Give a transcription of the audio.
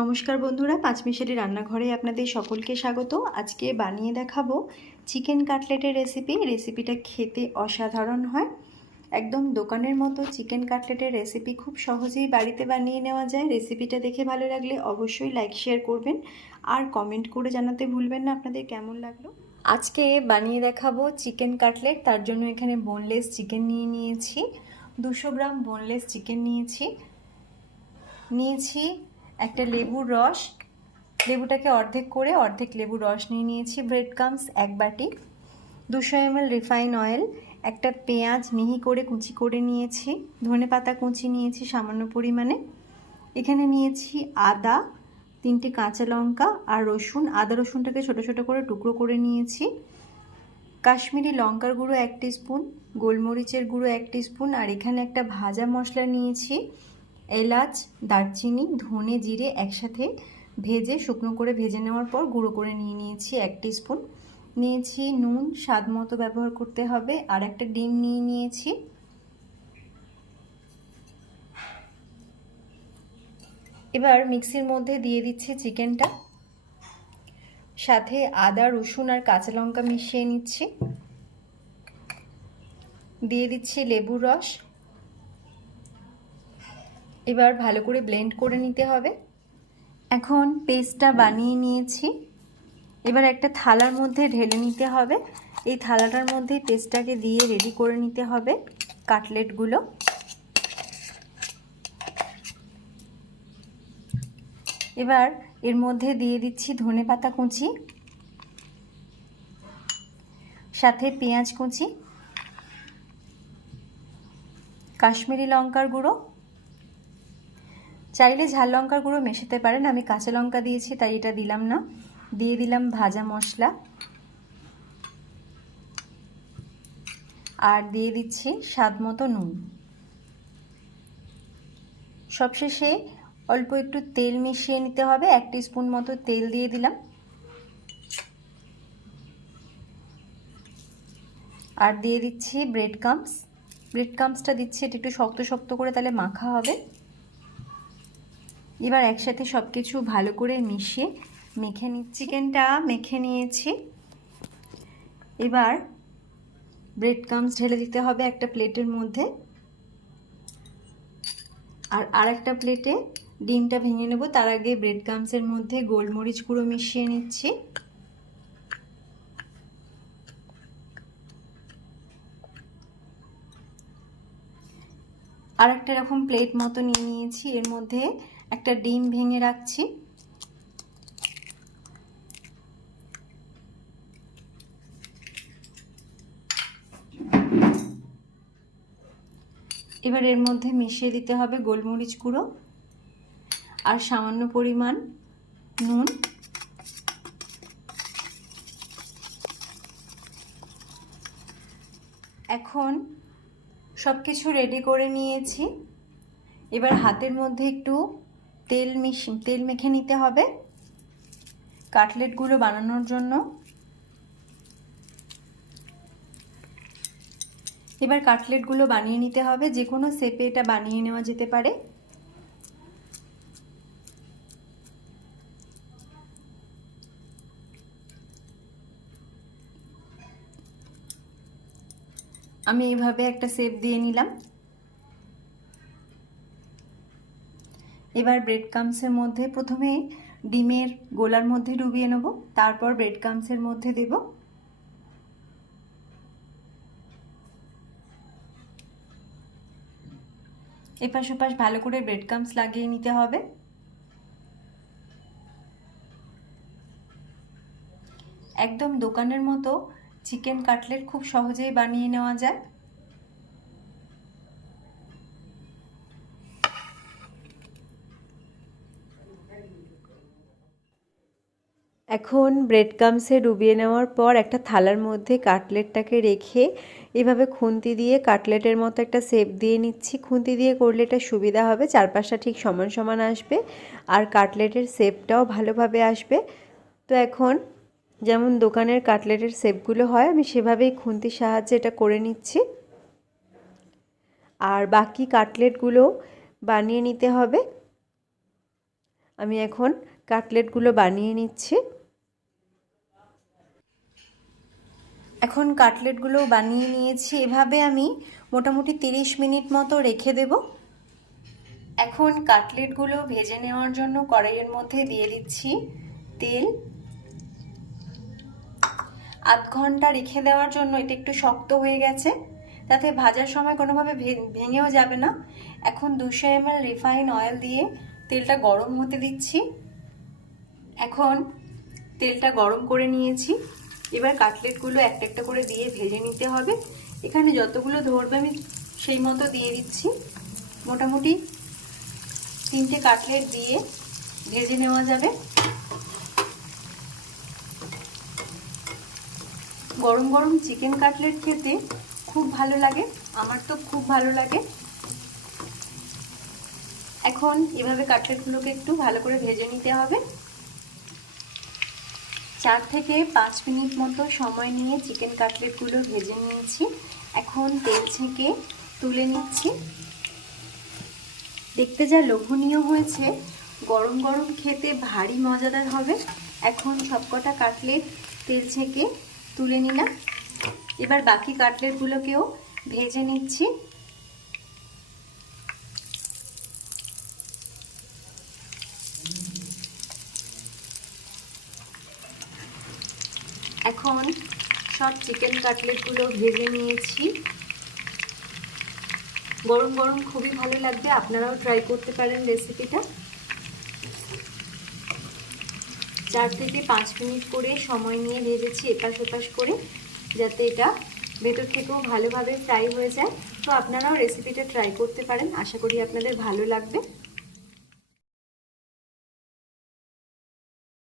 নমস্কার বন্ধুরা, পাঁচমিশালি রান্নাঘরে আপনাদের সকলকে স্বাগত। আজকে বানিয়ে দেখাবো চিকেন কাটলেটের রেসিপি রেসিপিটা খেতে অসাধারণ হয়। একদম দোকানের মতো চিকেন কাটলেটের রেসিপি খুব সহজেই বাড়িতে বানিয়ে নেওয়া যায়। রেসিপিটা দেখে ভালো লাগলে অবশ্যই লাইক শেয়ার করবেন। আর কমেন্ট করে জানাতে ভুলবেন না, আপনাদের কেমন লাগল? আজকে বানিয়ে দেখাবো চিকেন কাটলেট। তার জন্য এখানে বোনলেস চিকেন নিয়ে নিয়েছি। দুশো গ্রাম বোনলেস চিকেন নিয়েছি। নিয়েছি একটা লেবুর রস, লেবুটাকে অর্ধেক করে অর্ধেক লেবুর রস নিয়ে নিয়েছি ব্রেড কামস এক বাটি, দুশো এমএল রিফাইন অয়েল একটা পেঁয়াজ মিহি করে কুচি করে নিয়েছি, ধনে পাতা কুচি নিয়েছি সামান্য পরিমাণে, এখানে নিয়েছি আদা, তিনটে কাঁচা লঙ্কা আর রসুন, আদা রসুনটাকে ছোট ছোট করে টুকরো করে নিয়েছি, কাশ্মীরি লঙ্কার গুঁড়ো এক স্পুন গোলমরিচের গুঁড়ো এক স্পুন আর এখানে একটা ভাজা মশলা নিয়েছি এলাচ, দারচিনি, ধনে জিরে একসাথে ভেজে শুকনো করে ভেজে নেওয়ার পর গুঁড়ো করে নিয়ে নিয়েছি এক স্পুন নিয়েছি নুন, স্বাদ মতো ব্যবহার করতে হবে। আর একটা ডিম নিয়ে নিয়েছি। এবার মিক্সির মধ্যে দিয়ে দিচ্ছি চিকেনটা। সাথে আদা, রসুন আর কাঁচা লঙ্কা মিশিয়ে নিচ্ছি। দিয়ে দিচ্ছি লেবুর রস। এবার ভালো করে ব্লেন্ড করে নিতে হবে। এখন পেস্টটা বানিয়ে নিয়েছি। এবার একটা থালার মধ্যে ঢেলে নিতে হবে। এই থালাটার মধ্যে পেস্টটাকে দিয়ে রেডি করে নিতে হবে কাটলেটগুলো এবার এর মধ্যে দিয়ে দিচ্ছি ধনে পাতা কুচি, সাথে পেঁয়াজ কুচি, কাশ্মীরি লঙ্কার গুঁড়ো চাইলে ঝাল লঙ্কার গুঁড়ো মেশাতে পারেন। আমি কাঁচা লঙ্কা দিয়েছি, তাই এটা দিলাম না। দিয়ে দিলাম ভাজা মশলা। আর দিয়ে দিচ্ছি স্বাদ মতো নুন। সবশেষে অল্প একটু তেল মিশিয়ে নিতে হবে। এক স্পুন মতো তেল দিয়ে দিলাম। আর দিয়ে দিচ্ছি ব্রেড কামস ব্রেড কামসটা দিচ্ছি, এটা একটু শক্ত শক্ত করে তাহলে মাখা হবে। এবার একসাথে সব কিছু ভালো করে মিশিয়ে মেখে নি চিকেনটা মেখে নিয়েছি। এবার ব্রেড কামস ঢেলে দিতে হবে একটা প্লেটের মধ্যে। আর আর একটা প্লেটে ডিমটা ভেঙে নেব, তার আগে ব্রেড কামসের মধ্যে গোলমরিচ গুঁড়ো মিশিয়ে নিচ্ছি। আর একটা এরকম প্লেট মতো নিয়ে নিয়েছি, এর মধ্যে একটা ডিম ভেঙে রাখছি। এবার এর মধ্যে মিশিয়ে দিতে হবে গোলমরিচ গুঁড়ো আর সামান্য পরিমাণ নুন। এখন সব কিছু রেডি করে নিয়েছি। এবার হাতের মধ্যে একটু তেল মিশি, তেল মেখে নিতে হবে। কাটলেটগুলো বানানোর জন্য। এবার কাটলেটগুলো বানিয়ে নিতে হবে যে কোনো শেপে এটা বানিয়ে নেওয়া যেতে পারে। আমি এইভাবে একটা শেপ দিয়ে নিলাম। এবার ব্রেড কামসের মধ্যে প্রথমে ডিমের গোলার মধ্যে ডুবিয়ে নেব, তারপর ব্রেড কামসের মধ্যে দেব এপাশ ওপাশ ভালো করে ব্রেড কামস লাগিয়ে নিতে হবে। একদম দোকানের মতো চিকেন কাটলেট খুব সহজেই বানিয়ে নেওয়া যায়। এখন ব্রেড কামসে ডুবিয়ে নেওয়ার পর একটা থালার মধ্যে কাটলেটটাকে রেখে এভাবে খুন্তি দিয়ে কাটলেটের মতো একটা শেপ দিয়ে নিচ্ছি। খুন্তি দিয়ে করলে এটা সুবিধা হবে, চারপাশটা ঠিক সমান সমান আসবে আর কাটলেটের শেপটাও ভালোভাবে আসবে। তো এখন যেমন দোকানের কাটলেটের শেপগুলো হয়, আমি সেভাবেই খুন্তির সাহায্যে এটা করে নিচ্ছি। আর বাকি কাটলেটগুলো বানিয়ে নিতে হবে। আমি এখন কাটলেটগুলো বানিয়ে নিচ্ছি। এখন কাটলেটগুলো বানিয়ে নিয়েছি। এভাবে আমি মোটামুটি তিরিশ মিনিট মতো রেখে দেব। এখন কাটলেটগুলো ভেজে নেওয়ার জন্য কড়াইয়ের মধ্যে দিয়ে দিচ্ছি তেল। আধ ঘণ্টা রেখে দেওয়ার জন্য এটা একটু শক্ত হয়ে গেছে, তাতে ভাজার সময় কোনোভাবে ভেঙেও যাবে না। এখন দুশো এমএল রিফাইন অয়েল দিয়ে তেলটা গরম হতে দিচ্ছি। এখন তেলটা গরম করে নিয়েছি। এবার কাটলেটগুলো একটা একটা করে দিয়ে ভেজে নিতে হবে। এখানে যতগুলো ধরবে আমি সেই মতো দিয়ে দিচ্ছি। মোটামুটি তিনটে কাটলেট দিয়ে ভেজে নেওয়া যাবে। গরম গরম চিকেন কাটলেট খেতে খুব ভালো লাগে, আমার তো খুব ভালো লাগে। এখন এভাবে কাটলেটগুলোকে একটু ভালো করে ভেজে নিতে হবে। চার থেকে পাঁচ মিনিট মতো সময় নিয়ে চিকেন কাটলেটগুলো ভেজে নিয়েছি। এখন তেল ছেঁকে তুলে নিচ্ছি। দেখতে যা লোভনীয় হয়েছে, গরম গরম খেতে ভারী মজাদার হবে। এখন সবকটা কাটলেট তেল ছেঁকে তুলে নিলাম। এবার বাকি কাটলেটগুলোকেও ভেজে নিচ্ছি। এখন সব চিকেন কাটলেটগুলো ভেজে নিয়েছি। গরম গরম খুবই ভালো লাগবে, আপনারাও ট্রাই করতে পারেন রেসিপিটা চার থেকে পাঁচ মিনিট করে সময় নিয়ে ভেজেছি এপাশ ওপাশ করে, যাতে এটা ভেতর থেকেও ভালোভাবে ফ্রাই হয়ে যায়। তো আপনারাও রেসিপিটা ট্রাই করতে পারেন, আশা করি আপনাদের ভালো লাগবে।